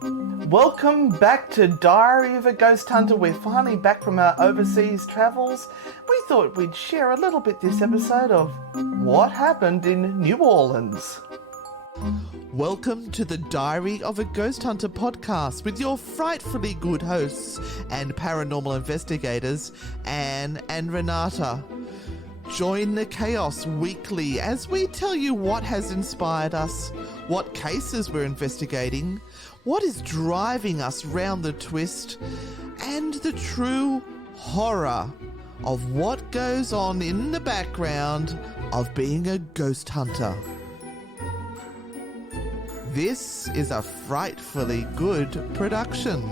Welcome back to Diary of a Ghost Hunter. We're finally back from our overseas travels. We thought we'd share a little bit this episode of what happened in New Orleans. Welcome to the Diary of a Ghost Hunter podcast with your frightfully good hosts and paranormal investigators, Anne and Renata. Join the chaos weekly as we tell you what has inspired us, what cases we're investigating, what is driving us round the twist, and the true horror of what goes on in the background of being a ghost hunter. This is a frightfully good production.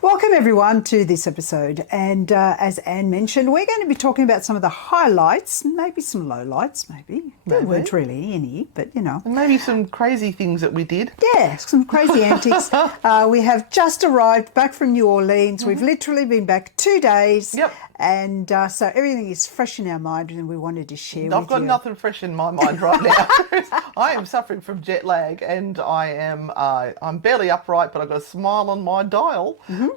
Welcome everyone to this episode, and as Anne mentioned, we're going to be talking about some of the highlights, maybe some lowlights, maybe. There weren't really any, but you know. And maybe some crazy things that we did. Yeah, some crazy antics. We have just arrived back from New Orleans. We've literally been back 2 days. Yep. And so everything is fresh in our mind, and we wanted to share with you. I've got nothing fresh in my mind right now. I am suffering from jet lag, and I'm barely upright, but I've got a smile on my dial. Mm-hmm.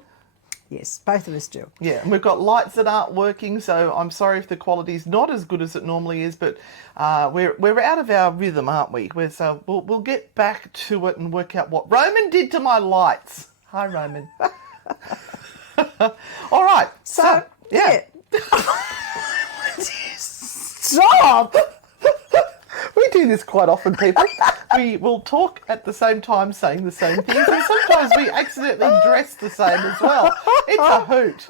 Yes, both of us do. Yeah, and we've got lights that aren't working, so I'm sorry if the quality's not as good as it normally is, but we're out of our rhythm, aren't we? So we'll get back to it and work out what Roman did to my lights. Hi, Roman. All right. So yeah. Stop! We do this quite often, people. We will talk at the same time saying the same things, and sometimes we accidentally dress the same as well. It's a hoot.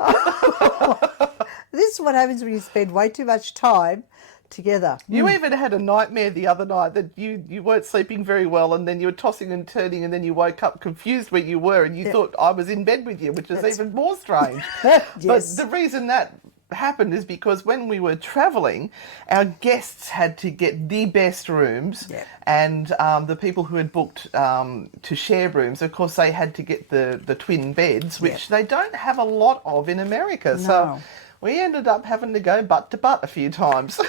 This is what happens when you spend way too much time together. You even had a nightmare the other night that you weren't sleeping very well, and then you were tossing and turning, and then you woke up confused where you were, and you thought I was in bed with you, which is even more strange. Yes. But the reason that happened is because when we were travelling, our guests had to get the best rooms, and the people who had booked to share rooms, of course, they had to get the twin beds, which they don't have a lot of in America. No. So we ended up having to go butt to butt a few times.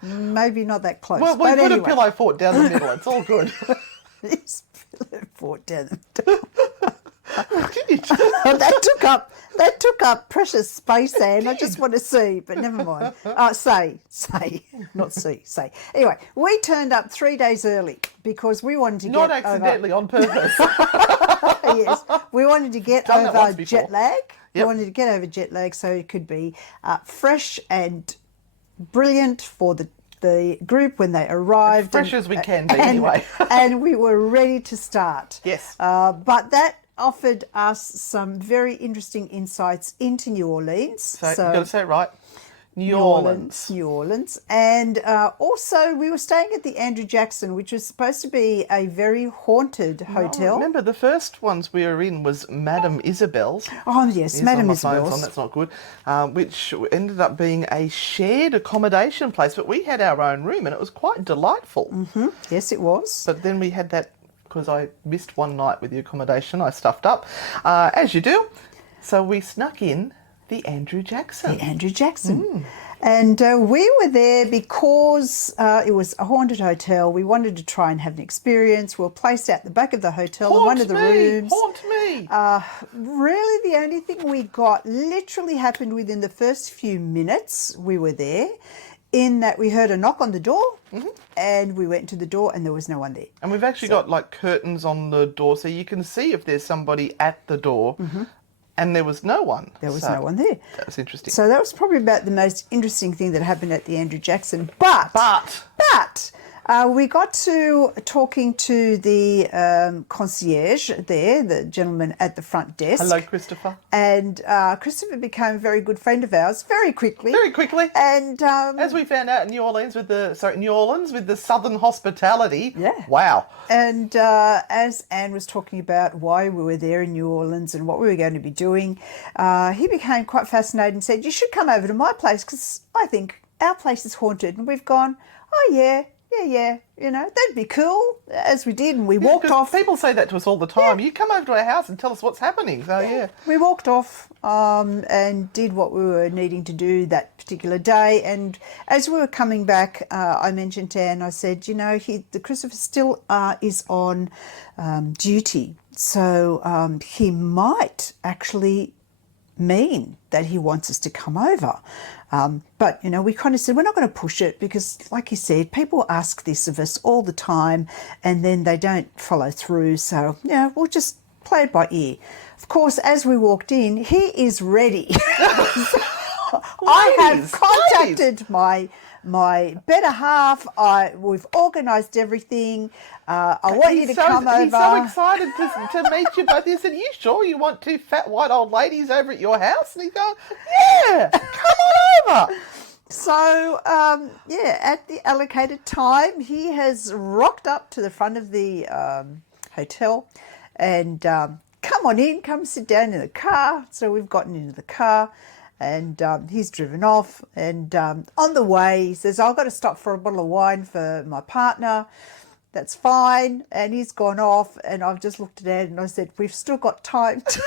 Maybe not that close. Well, we put a pillow fort down the middle. It's all good. This pillow fort down the middle. Did That took up precious space, Anne. I just want to see, but never mind. Say, not see, say. Anyway, we turned up 3 days early because we wanted to get Not accidentally, on purpose. Yes, we wanted to get Done that over once before. jet lag. Yep. We wanted to get over jet lag so it could be fresh and brilliant for the group when they arrived. Fresh as we can be, anyway. And we were ready to start. Yes. But that offered us some very interesting insights into New Orleans. So you've got to say it right. New Orleans. And also we were staying at the Andrew Jackson, which was supposed to be a very haunted hotel. Remember, the first ones we were in was Madame Isabel's. Oh, yes, Madame Isabel's. That's not good. Which ended up being a shared accommodation place, but we had our own room and it was quite delightful. Mm-hmm. Yes, it was. But then we had that, because I missed one night with the accommodation, I stuffed up, as you do. So we snuck in the Andrew Jackson. The Andrew Jackson. And we were there because it was a haunted hotel. We wanted to try and have an experience. We were placed out the back of the hotel in one of the rooms. Haunt me! Really, the only thing we got literally happened within the first few minutes we were there, in that we heard a knock on the door, and we went to the door and there was no one there. And we've actually got like curtains on the door so you can see if there's somebody at the door. And there was no one. There was no one there. That was interesting. So that was probably about the most interesting thing that happened at the Andrew Jackson. But we got to talking to the concierge there, the gentleman at the front desk. Hello, Christopher. And Christopher became a very good friend of ours very quickly. And as we found out in New Orleans with the Southern hospitality. Yeah. Wow. And as Anne was talking about why we were there in New Orleans and what we were going to be doing, he became quite fascinated and said, "You should come over to my place because I think our place is haunted." And we've gone, "Oh yeah, yeah, that'd be cool, as we did, and we walked off. People say that to us all the time. You come over to our house and tell us what's happening. So, yeah. We walked off and did what we were needing to do that particular day. And as we were coming back, I mentioned to Anne, I said, the Christopher still is on duty. So he might actually mean that he wants us to come over. But, we kind of said, we're not going to push it because, like you said, people ask this of us all the time and then they don't follow through. So, we'll just play it by ear. Of course, as we walked in, he is ready. I have contacted my better half. We've organised everything. I want you to come over. He's so excited to meet you both. He said, "Are you sure you want two fat white old ladies over at your house?" And he's going, "Yeah, come on over." So, at the allocated time, he has rocked up to the front of the hotel and come on in, come sit down in the car. So we've gotten into the car. And he's driven off, and on the way he says, I've got to stop for a bottle of wine for my partner. That's fine. And he's gone off, and I've just looked at Ed and I said, we've still got time to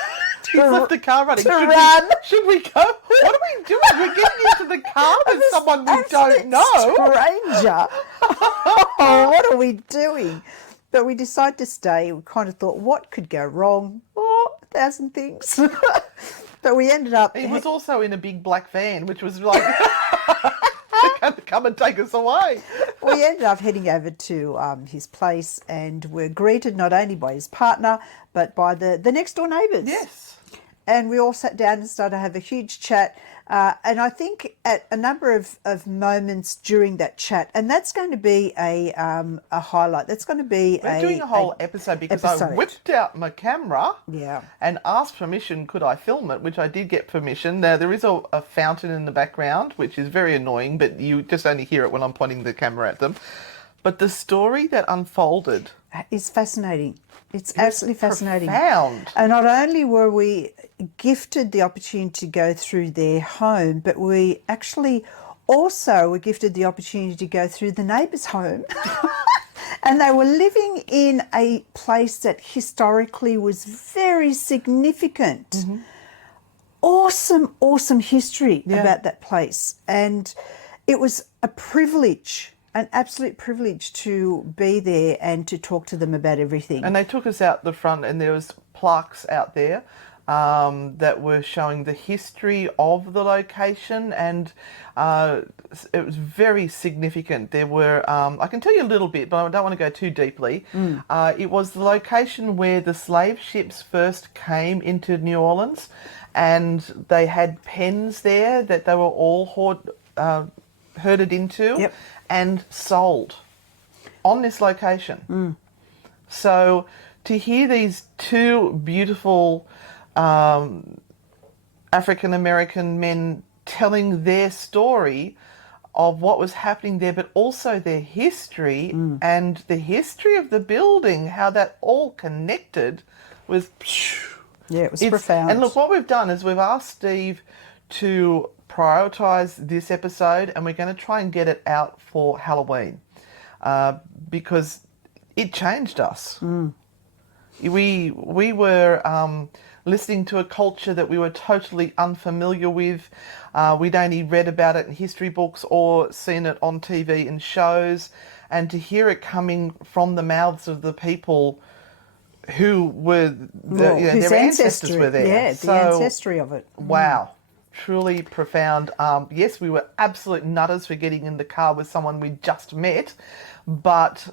He's left the car running. Should we go? What are we doing? We're getting into the car with someone we don't know. Stranger. Oh, what are we doing? But we decided to stay. We kind of thought, what could go wrong? Oh, 1,000 things. But we ended up... He was also in a big black van, which was like, come and take us away. We ended up heading over to his place and were greeted not only by his partner, but by the next door neighbours. Yes. And we all sat down and started to have a huge chat. And I think at a number of moments during that chat, and that's going to be a highlight. That's going to be We're doing a whole episode because I whipped out my camera and asked permission, could I film it, which I did get permission. Now, there is a fountain in the background, which is very annoying, but you just only hear it when I'm pointing the camera at them. But the story that unfolded is fascinating. It's absolutely fascinating. Profound. And not only were we gifted the opportunity to go through their home, but we actually also were gifted the opportunity to go through the neighbour's home. And they were living in a place that historically was very significant. Mm-hmm. Awesome history about that place. And it was a privilege, an absolute privilege to be there and to talk to them about everything. And they took us out the front, and there was plaques out there that were showing the history of the location, and it was very significant. There were, I can tell you a little bit, but I don't want to go too deeply. It was the location where the slave ships first came into New Orleans, and they had pens there that they were all herded into and sold on this location. So to hear these two beautiful African-American men telling their story of what was happening there, but also their history and the history of the building, how that all connected was... Yeah, it was profound. And look, what we've done is we've asked Steve to prioritise this episode, and we're going to try and get it out for Halloween because it changed us. We were listening to a culture that we were totally unfamiliar with. We'd only read about it in history books or seen it on TV and shows, and to hear it coming from the mouths of the people who were, their ancestors were there. Yeah, the ancestry of it. Wow. Truly profound. Yes, we were absolute nutters for getting in the car with someone we just met, but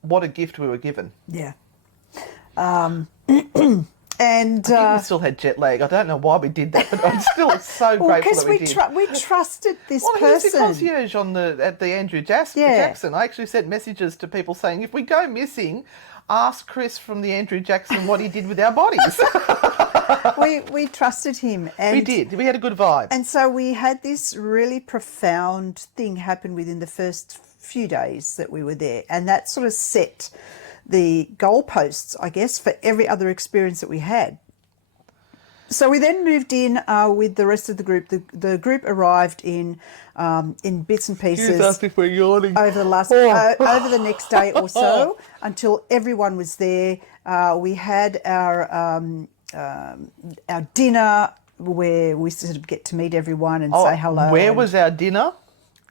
what a gift we were given. Yeah. And I think we still had jet lag. I don't know why we did that, but I'm still so grateful that we did. Because we trusted this person. Well, he's the concierge at the Andrew Jackson. I actually sent messages to people saying, if we go missing, ask Chris from the Andrew Jackson what he did with our bodies. we trusted him. And we did. We had a good vibe. And so we had this really profound thing happen within the first few days that we were there. And that sort of set the goalposts, I guess, for every other experience that we had. So we then moved in with the rest of the group. The group arrived in bits and pieces if we're yawning. over the last over the next day or so until everyone was there. We had our dinner where we sort of get to meet everyone and say hello. Where was our dinner?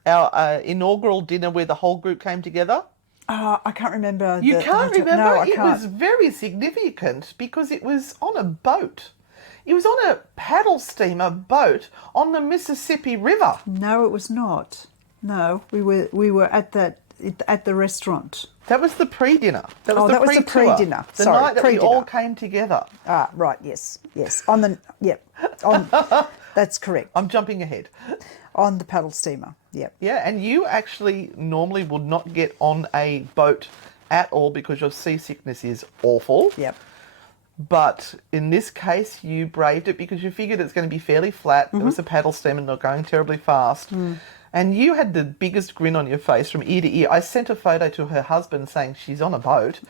Our inaugural dinner where the whole group came together? I can't remember. You can't remember? No, I It can't. was very significant because it was on a boat. It was on a paddle steamer boat on the Mississippi River. No, it was not. No, we were at the restaurant. That was the pre-dinner. That was the pre-dinner. The Sorry, night that we all came together. Ah, right. Yes. That's correct. I'm jumping ahead. On the paddle steamer. Yep. Yeah, and you actually normally would not get on a boat at all because your seasickness is awful. Yep. But in this case, you braved it because you figured it's going to be fairly flat. It was a paddle steamer, not going terribly fast. And you had the biggest grin on your face from ear to ear. I sent a photo to her husband saying she's on a boat.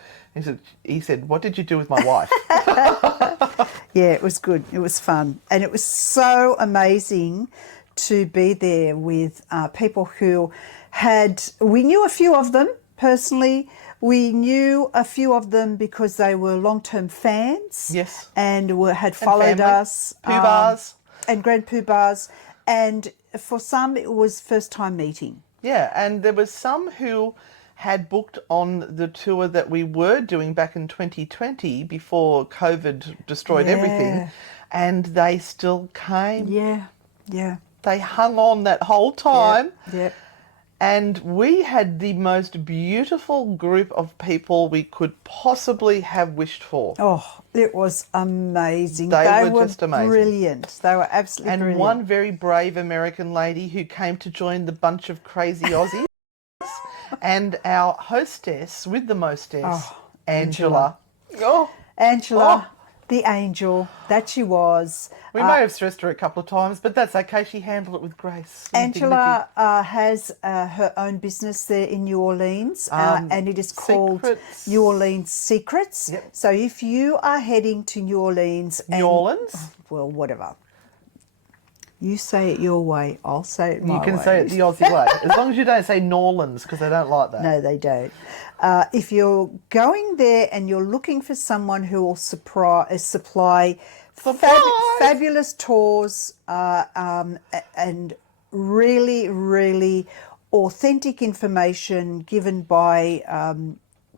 He said, "What did you do with my wife?" Yeah, it was good. It was fun. And it was so amazing to be there with people who we knew a few of them personally. We knew a few of them because they were long-term fans. Yes. And had followed us. Poobahs. And grand poobahs. And for some, it was first-time meeting. Yeah, and there was some who had booked on the tour that we were doing back in 2020 before COVID destroyed everything, and they still came. Yeah. They hung on that whole time. Yeah. And we had the most beautiful group of people we could possibly have wished for. Oh, it was amazing. They were just amazing. Brilliant. They were absolutely brilliant. And one very brave American lady who came to join the bunch of crazy Aussies. And our hostess with the mostess, Angela. Angela, the angel that she was. We may have stressed her a couple of times, but that's okay. She handled it with grace. Angela has her own business there in New Orleans, and it is called Secrets. New Orleans Secrets. Yep. So if you are heading to New Orleans... New Orleans? Well, whatever. You say it your way, I'll say it my way. You can say it the Aussie way. As long as you don't say Norlands, because they don't like that. No, they don't. If you're going there and you're looking for someone who will supply fabulous tours and really, really authentic information given by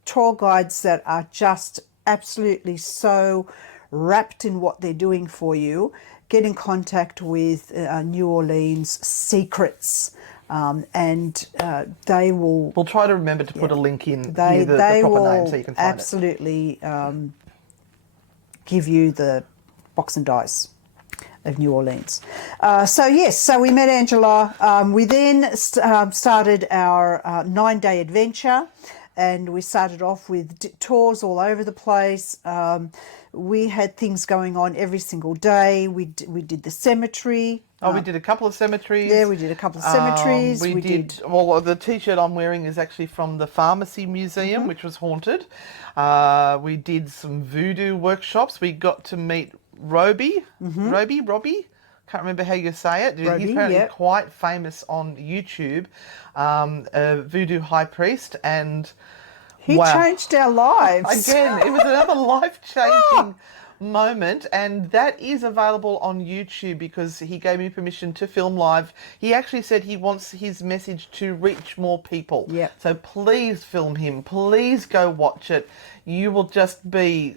tour guides that are just absolutely so wrapped in what they're doing for you, get in contact with New Orleans Secrets. And they will... We'll try to remember to put a link in they the proper name so you can find absolutely give you the box and dice of New Orleans. So we met Angela. We then started our 9-day adventure, and we started off with tours all over the place. We had things going on every single day. We did the cemetery. we did a couple of cemeteries. Yeah, we did a couple of cemeteries. We did. Well, the T-shirt I'm wearing is actually from the Pharmacy Museum, which was haunted. We did some voodoo workshops. We got to meet Robbie. Can't remember how you say it. Robbie, He's apparently quite famous on YouTube. A voodoo high priest, and he changed our lives. Again, it was another life-changing moment, and that is available on YouTube because he gave me permission to film live. He actually said he wants his message to reach more people. Yeah. So please film him. Please go watch it. You will just be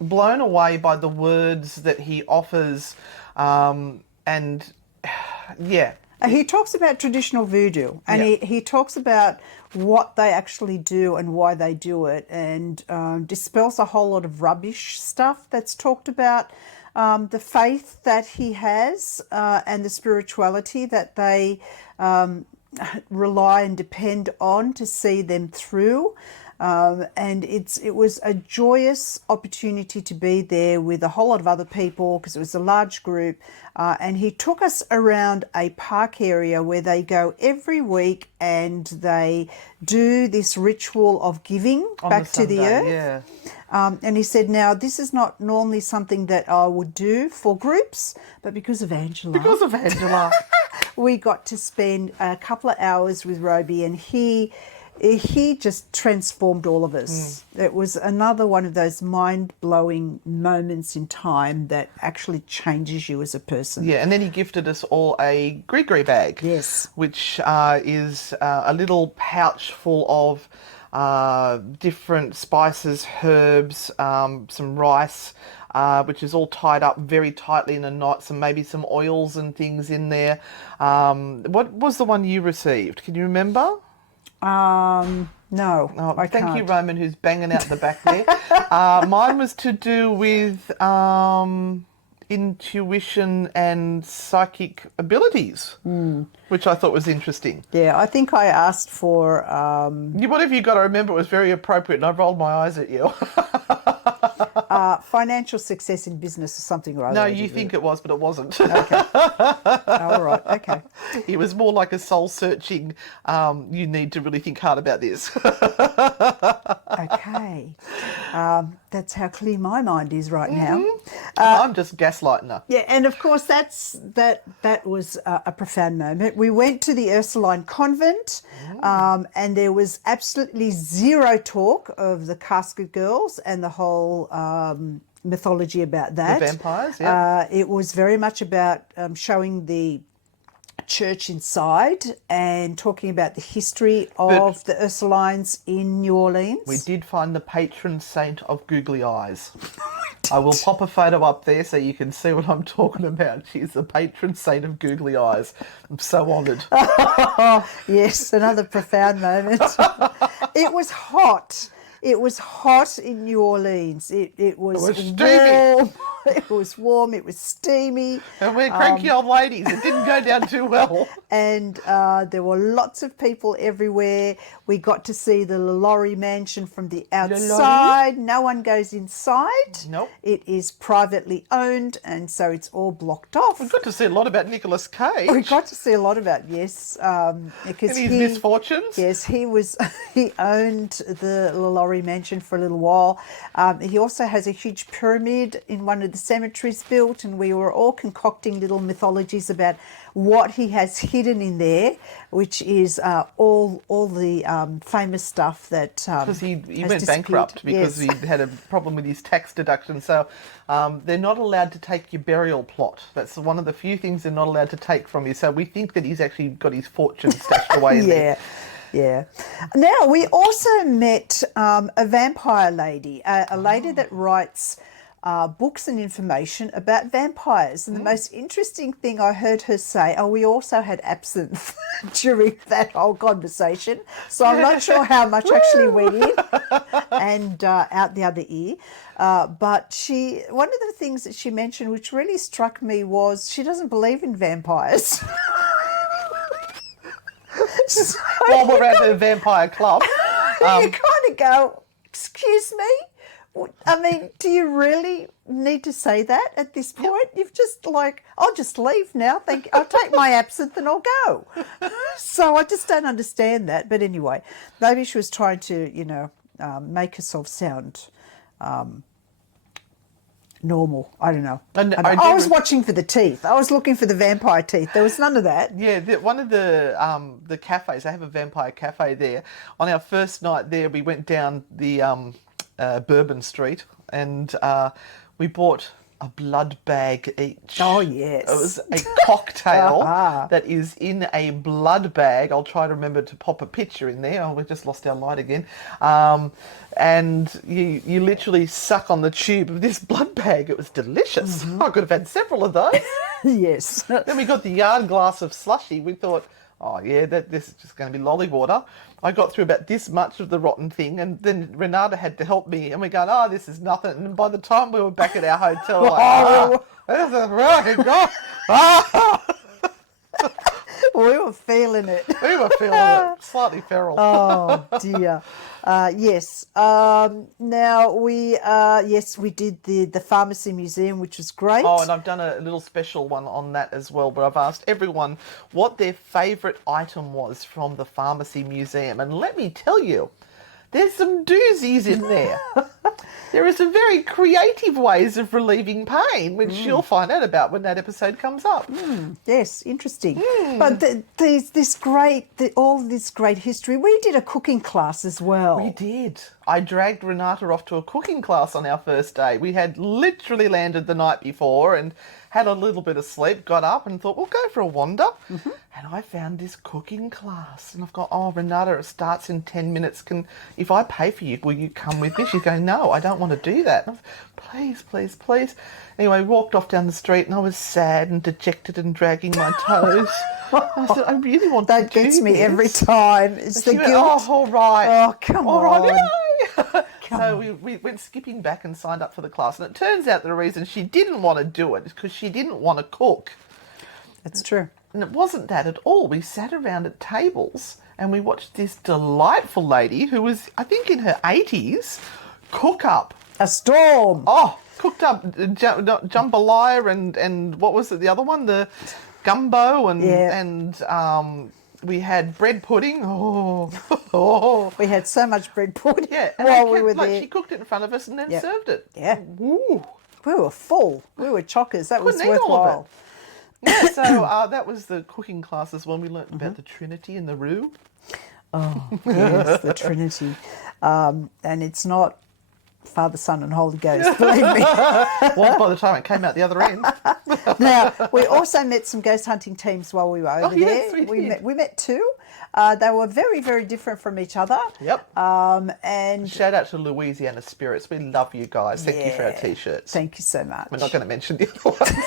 blown away by the words that he offers. He talks about traditional voodoo, and he talks about what they actually do and why they do it, and dispels a whole lot of rubbish stuff that's talked about, the faith that he has and the spirituality that they rely and depend on to see them through. And it was a joyous opportunity to be there with a whole lot of other people because it was a large group. And he took us around a park area where they go every week and they do this ritual of giving back to the earth. And he said, now, this is not normally something that I would do for groups, but because of Angela. Because of Angela. We got to spend a couple of hours with Roby, and he just transformed all of us. It was another one of those mind-blowing moments in time that actually changes you as a person. Yeah, and then he gifted us all a gree bag. Yes. Which is a little pouch full of different spices, herbs, some rice, which is all tied up very tightly in a knot, maybe some oils and things in there. What was the one you received? Can you remember? No, Oh, I thank can't. you, Roman, who's banging out the back there. Mine was to do with intuition and psychic abilities, which I thought was interesting. Yeah, I think I asked for... Whatever you got, I remember it was very appropriate, and I rolled my eyes at you. financial success in business or something or other. No, you think it was, but it wasn't. Okay. All right, okay. It was more like a soul-searching, you need to really think hard about this. Okay. That's how clear my mind is right now. I'm just gaslighting her. Yeah, and of course that was a profound moment. We went to the Ursuline convent, and there was absolutely zero talk of the casket girls and the whole mythology about that. The vampires, yeah. It was very much about showing the church inside and talking about the history of the Ursulines in New Orleans. We did find the patron saint of googly eyes. I will pop a photo up there so you can see what I'm talking about. She's the patron saint of googly eyes. I'm so honoured. Yes, another profound moment. It was hot. It was hot in New Orleans. It was steamy. warm. It was warm. It was steamy. And we're cranky old ladies. It didn't go down too well. And there were lots of people everywhere. We got to see the Jewellery mansion from the outside. No one goes inside. Nope. It is privately owned, and so it's all blocked off. We got to see a lot about Nicolas Cage. We got to see a lot about, yes. Because and his misfortunes. Yes, he owned the Jewellery mansion for a little while. He also has a huge pyramid in one of the cemeteries built, and we were all concocting little mythologies about what he has hidden in there, which is all the famous stuff that because he went bankrupt because he had a problem with his tax deduction. So they're not allowed to take your burial plot. That's one of the few things they're not allowed to take from you. So we think that he's actually got his fortune stashed away in there. Yeah. Now, we also met a vampire lady, a lady that writes books and information about vampires. And the most interesting thing I heard her say, we also had absinthe during that whole conversation. So I'm not sure how much actually went in and out the other ear. But one of the things that she mentioned, which really struck me, was she doesn't believe in vampires. So while we're at the vampire club. you kind of go, excuse me? I mean, do you really need to say that at this point? Yep. You've just I'll just leave now. I'll take my absinthe and I'll go. So I just don't understand that. But anyway, maybe she was trying to, make herself sound normal. I don't know. I was watching for the teeth. I was looking for the vampire teeth. There was none of that. Yeah, one of the cafes, they have a vampire cafe there. On our first night there, we went down the Bourbon Street and we bought a blood bag each. Oh, yes. It was a cocktail that is in a blood bag. I'll try to remember to pop a picture in there. Oh, we just lost our light again. And you literally suck on the tube of this blood bag. It was delicious. I could have had several of those. Yes. Then we got the yard glass of slushy. We thought, oh yeah, this is just going to be lolly water. I got through about this much of the rotten thing, and then Renata had to help me, and we're going, this is nothing. And by the time we were back at our hotel, this is really good. We were feeling it. We were feeling it. Slightly feral. Oh, dear. Yes. Now, we did the Pharmacy Museum, which was great. Oh, and I've done a little special one on that as well, but I've asked everyone what their favourite item was from the Pharmacy Museum. And let me tell you, there's some doozies in there. There are some very creative ways of relieving pain, which you'll find out about when that episode comes up. Yes, interesting. But there's all this great history. We did a cooking class as well. We did. I dragged Renata off to a cooking class on our first day. We had literally landed the night before and had a little bit of sleep, got up and thought, we'll go for a wander. And I found this cooking class. And I've got, oh, Renata, it starts in 10 minutes. If I pay for you, will you come with me? She's going, no, I don't want to do that. And I was, please, please, please. Anyway, we walked off down the street and I was sad and dejected and dragging my toes. I said, I really want to do this. That gets me every time. It's the She went, guilt. oh, all right. Oh, come all on. Right, yay. So we went skipping back and signed up for the class. And it turns out the reason she didn't want to do it is because she didn't want to cook. That's true. And it wasn't that at all. We sat around at tables and we watched this delightful lady who was, I think, in her 80s, cook up. A storm. Oh, cooked up jambalaya and what was it, the other one? The gumbo and we had bread pudding. Oh. We had so much bread pudding while we were there. She cooked it in front of us and then served it. Yeah. Ooh. We were full. We were chockers. That was Couldn't eat all of worthwhile. Yeah, so that was the cooking classes when we learnt about the Trinity and the roux. Oh, yes, the Trinity. And it's not Father, Son and Holy Ghost, believe me. Was by the time it came out the other end. Now, we also met some ghost hunting teams while we were over yes, there. we did. We met two. They were very, very different from each other. Yep. And shout out to Louisiana Spirits. We love you guys. Thank you for our T-shirts. Thank you so much. We're not going to mention the other ones.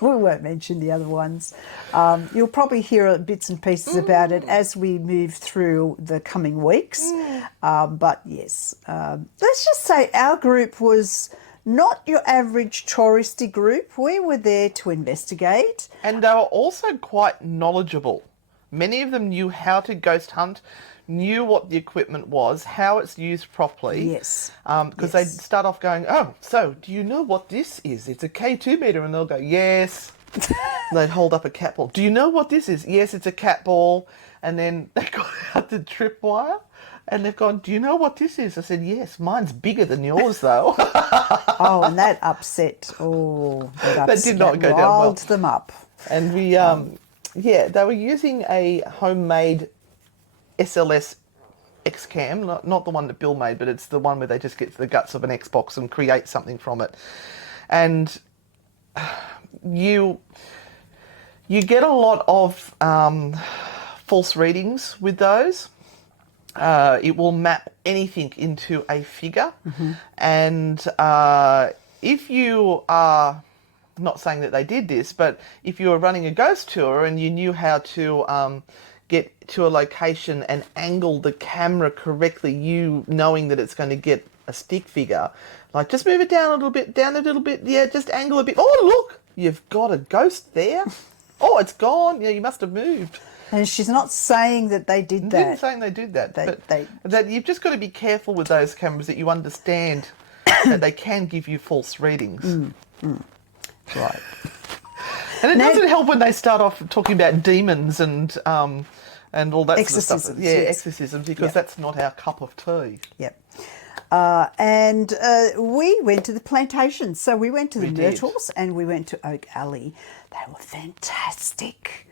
We won't mention the other ones. You'll probably hear bits and pieces about it as we move through the coming weeks. But yes, let's just say our group was not your average touristy group. We were there to investigate. And they were also quite knowledgeable. Many of them knew how to ghost hunt, knew what the equipment was, how it's used properly. Yes. Because they'd start off going, oh, so do you know what this is? It's a K2 meter. And they'll go, yes. They'd hold up a cat ball. Do you know what this is? Yes, it's a cat ball. And then they got out the tripwire and they've gone, do you know what this is? I said, yes, mine's bigger than yours though. Oh, and that upset. Oh, that did not go down well. Riled them up. And we, they were using a homemade SLS X-Cam, not the one that Bill made, but it's the one where they just get the guts of an Xbox and create something from it. And you get a lot of false readings with those. It will map anything into a figure. And if you are, not saying that they did this, but if you were running a ghost tour and you knew how to get to a location and angle the camera correctly, you knowing that it's going to get a stick figure, like just move it down a little bit, just angle a bit. Oh, look, you've got a ghost there. Oh, it's gone. Yeah, you must have moved. And she's not saying that they did that. Didn't saying they did that. But that you've just got to be careful with those cameras, that you understand that they can give you false readings. Right. And it doesn't help when they start off talking about demons and all that sort of stuff. Yeah, exorcisms, because that's not our cup of tea. Yep. And we went to the plantation. So we went to the Myrtles and we went to Oak Alley. They were fantastic.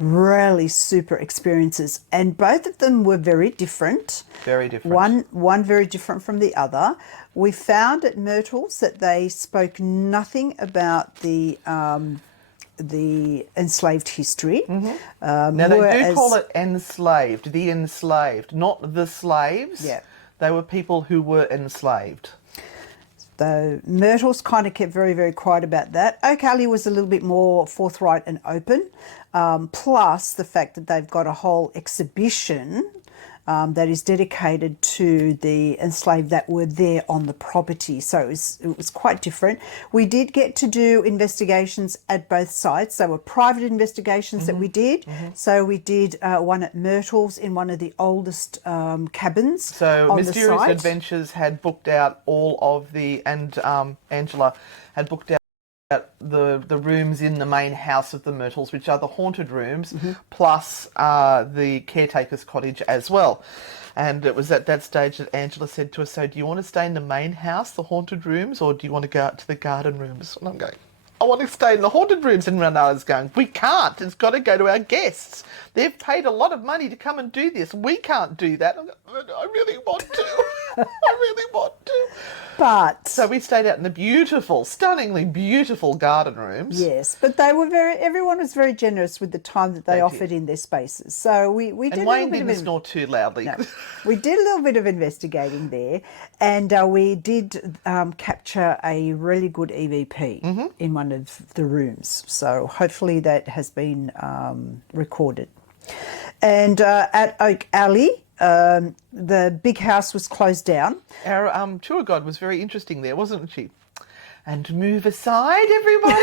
Really super experiences. And both of them were very different. Very different. One very different from the other. We found at Myrtles that they spoke nothing about the enslaved history. Now they do call it enslaved, the enslaved, not the slaves. Yeah. They were people who were enslaved. Though Myrtles kind of kept very, very quiet about that. Oak Alley was a little bit more forthright and open, plus the fact that they've got a whole exhibition that is dedicated to the enslaved that were there on the property. So it was quite different. We did get to do investigations at both sites. They were private investigations that we did. So we did one at Myrtles in one of the oldest cabins. So on Mysterious the site. Adventures had booked out all of Angela had booked out the rooms in the main house of the Myrtles, which are the haunted rooms, plus the caretaker's cottage as well. And it was at that stage that Angela said to us, so do you want to stay in the main house, the haunted rooms, or do you want to go out to the garden rooms? And I'm going, I want to stay in the haunted rooms. And Renata's going, we can't. It's got to go to our guests. They've paid a lot of money to come and do this. We can't do that. I'm going, I really want to. I really want to. But So we stayed out in the beautiful, stunningly beautiful garden rooms. yes, but everyone was very generous with the time that they offered in their spaces. So we did And Wayne didn't snore too loudly. No, we did a little bit of investigating there, and we did capture a really good EVP in one of the rooms. So hopefully that has been recorded. And at Oak Alley, the big house was closed down. Our tour guide was very interesting there, wasn't she? And move aside, everybody.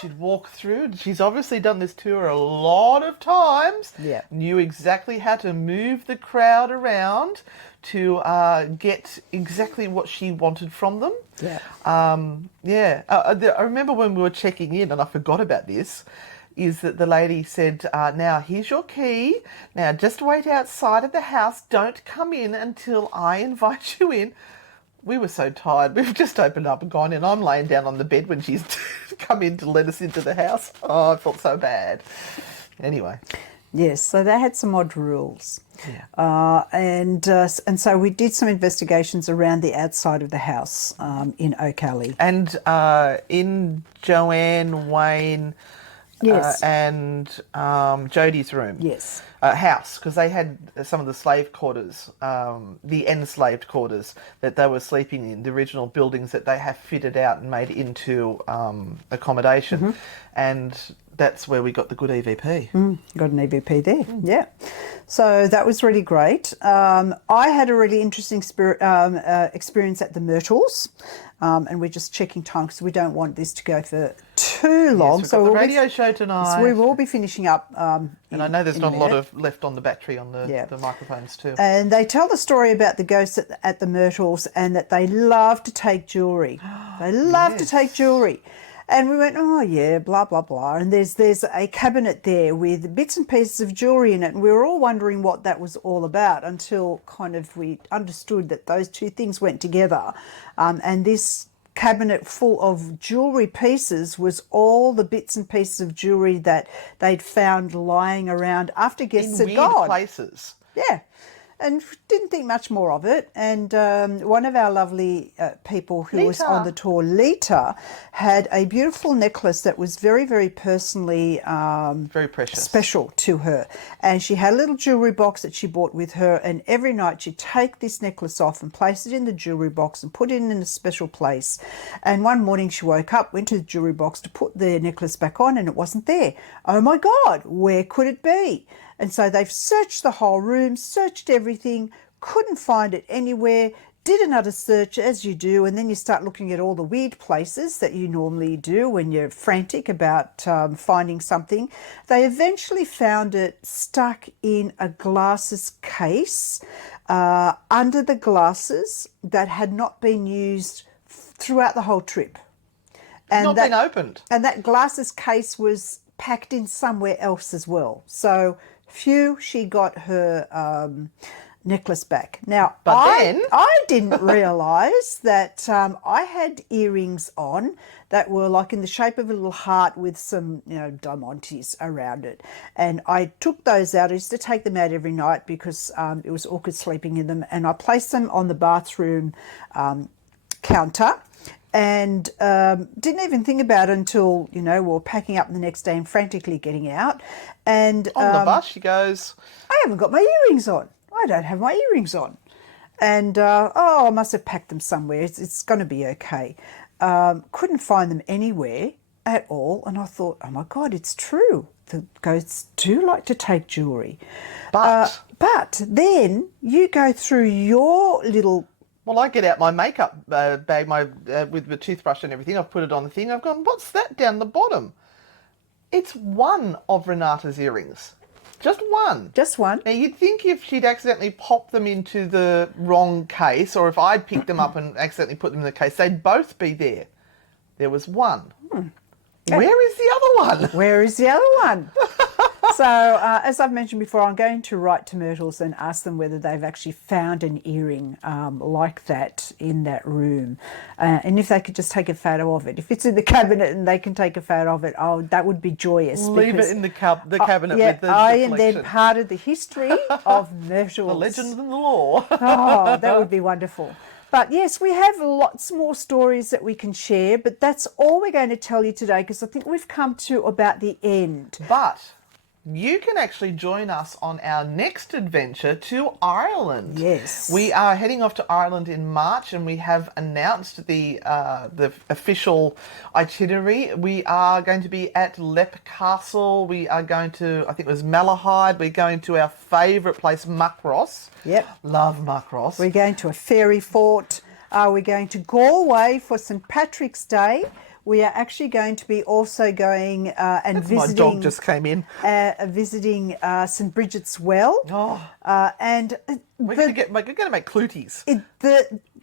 She'd walk through. She's obviously done this tour a lot of times. Yeah. Knew exactly how to move the crowd around to get exactly what she wanted from them. Yeah. I remember when we were checking in, and I forgot about this, is that the lady said, now, here's your key. Now, just wait outside of the house. Don't come in until I invite you in. We were so tired. We've just opened up and gone in. I'm laying down on the bed when she's come in to let us into the house. Oh, I felt so bad. Anyway. Yes, so they had some odd rules. Yeah. And so we did some investigations around the outside of the house in Oak Alley. And in Joanne, Wayne... Yes. And Jodie's room. Yes. House, because they had some of the slave quarters, the enslaved quarters that they were sleeping in, the original buildings that they have fitted out and made into accommodation. And that's where we got the good EVP. Got an EVP there, yeah. So that was really great. I had a really interesting experience at the Myrtles. And we're just checking time because we don't want this to go for too long. Yes, we've got the radio show tonight. So we will be finishing up. And I know there's not a lot of left on the battery on the microphones too. And they tell the story about the ghosts at the Myrtles and that they love to take jewellery. They love to take jewellery. And we went, oh yeah, blah, blah, blah. And there's a cabinet there with bits and pieces of jewellery in it. And we were all wondering what that was all about until kind of we understood that those two things went together. And this cabinet full of jewellery pieces was all the bits and pieces of jewellery that they'd found lying around after guests had gone. In weird places. Yeah. And didn't think much more of it. And one of our lovely people who was on the tour, Lita, had a beautiful necklace that was very, very personally very precious, special to her. And she had a little jewellery box that she brought with her. And every night she'd take this necklace off and place it in the jewellery box and put it in a special place. And one morning she woke up, went to the jewellery box to put the necklace back on, and it wasn't there. Oh my God, where could it be? And so they've searched the whole room, searched everything, couldn't find it anywhere, did another search as you do, and then you start looking at all the weird places that you normally do when you're frantic about finding something. They eventually found it stuck in a glasses case under the glasses that had not been used throughout the whole trip. And not been opened. And that glasses case was packed in somewhere else as well. So... phew, she got her necklace back. Now, I didn't realise that I had earrings on that were like in the shape of a little heart with some, diamantes around it. And I took those out. I used to take them out every night because it was awkward sleeping in them. And I placed them on the bathroom counter. And didn't even think about it until, we were packing up the next day and frantically getting out. And on the bus, she goes, I haven't got my earrings on. I don't have my earrings on. And, I must have packed them somewhere. It's going to be okay. Couldn't find them anywhere at all. And I thought, oh, my God, it's true. The ghosts do like to take jewellery. But then you go through your little... Well, I get out my makeup bag with the toothbrush and everything. I've put it on the thing. I've gone, what's that down the bottom? It's one of Renata's earrings. Just one. Just one. Now, you'd think if she'd accidentally popped them into the wrong case, or if I'd picked them up and accidentally put them in the case, they'd both be there. There was one. Yeah. Where is the other one? Where is the other one? So, as I've mentioned before, I'm going to write to Myrtles and ask them whether they've actually found an earring like that in that room. And if they could just take a photo of it. If it's in the cabinet and they can take a photo of it, oh, that would be joyous. Leave it in the cabinet Yeah, with the I am then collection. part of the history of Myrtles. The legends and the lore. Oh, that would be wonderful. But yes, we have lots more stories that we can share, but that's all we're going to tell you today because I think we've come to about the end. But you can actually join us on our next adventure to Ireland. Yes. We are heading off to Ireland in March and we have announced the official itinerary. We are going to be at Leap Castle. We are going to, I think it was Malahide. We're going to our favourite place, Muckross. Yep. Love Muckross. We're going to a fairy fort. We're going to Galway for St. Patrick's Day. We are actually going to be also going and visiting. My dog just came in. Visiting St. Bridget's Well. Oh. And We're going to make cluties.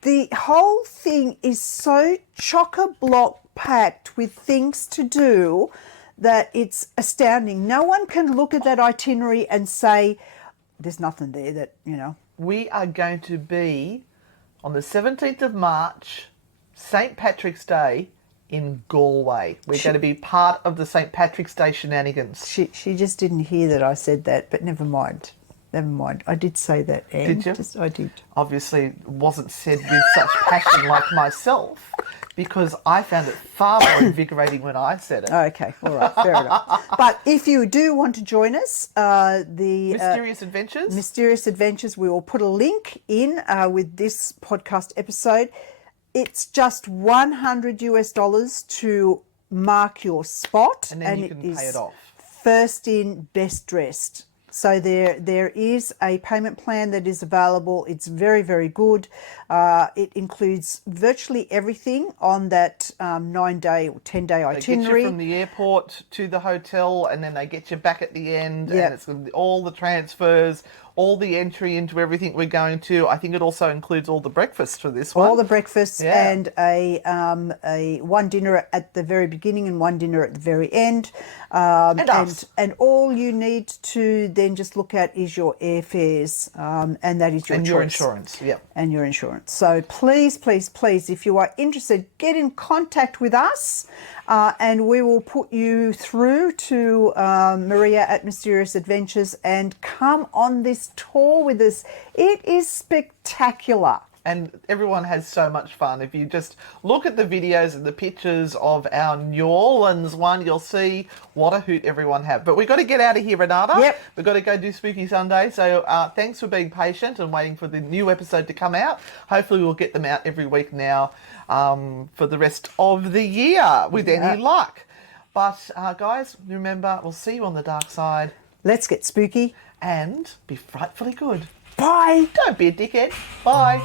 the whole thing is so chock-a-block packed with things to do that it's astounding. No one can look at that itinerary and say, there's nothing there that, you know. We are going to be on the 17th of March, St. Patrick's Day, in Galway. We're going to be part of the St. Patrick's Day shenanigans. She just didn't hear that I said that, but never mind. Never mind. I did say that, Anne. Did you? I did. Obviously, it wasn't said with such passion like myself, because I found it far more invigorating when I said it. Okay, all right, fair enough. But if you do want to join us, the Mysterious Adventures. Mysterious Adventures, we will put a link in with this podcast episode. It's just $100 to mark your spot, and then you can pay it off. First in, best dressed. So there is a payment plan that is available. It's very, very good. It includes virtually everything on that 9-day or 10-day itinerary. They get you from the airport to the hotel, and then they get you back at the end, Yep. and it's all the transfers, all the entry into everything we're going to. I think it also includes all the breakfast for this one. All the breakfasts, Yeah. and a one dinner at the very beginning and one dinner at the very end. And us. And all you need to then just look at is your airfares, and that is your and choice. your insurance. Yep. And your insurance. So please, please, please, if you are interested, get in contact with us, and we will put you through to Maria at Mysterious Adventures and come on this tour with us. It is spectacular. And everyone has so much fun. If you just look at the videos and the pictures of our New Orleans one, you'll see what a hoot everyone have. But we've got to get out of here, Renata. Yep. We've got to go do Spooky Sunday. So thanks for being patient and waiting for the new episode to come out. Hopefully we'll get them out every week now for the rest of the year with any luck. But guys, remember, we'll see you on the dark side. Let's get spooky. And be frightfully good. Bye. Don't be a dickhead. Bye.